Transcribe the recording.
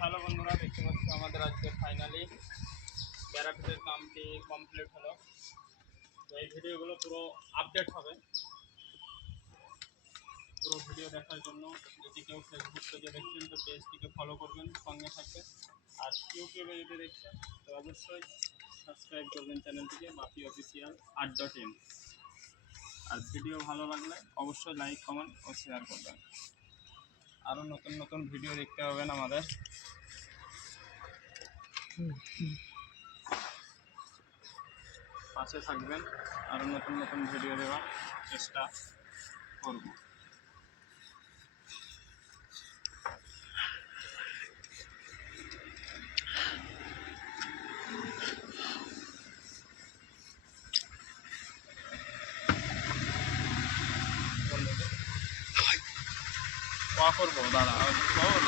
Hello বন্ধুরা, দেখতে পাচ্ছ আমাদের আজকে ফাইনালি প্যারাপিটের কামটি কমপ্লিট হলো। তো এই ভিডিওগুলো পুরো আপডেট হবে। পুরো ভিডিও দেখার জন্য যদি কেউ ফেসবুক পেজে দেখছেন তো পেজটিকে ফলো করবেন, সঙ্গে থাকবেন। আর ইউটিউবে যদি দেখছেন তো অবশ্যই সাবস্ক্রাইব করবেন চ্যানেলটিকে, বাপি অফিসিয়াল @in। আর ভিডিও ভালো লাগলে অবশ্যই লাইক, কমেন্ট ও শেয়ার করবেন। আরও নতুন নতুন ভিডিও দেখতে পাবেন আমাদের। পাশে থাকবেন, আরও নতুন নতুন ভিডিও দেওয়ার চেষ্টা করব। করবো দাঁড়া।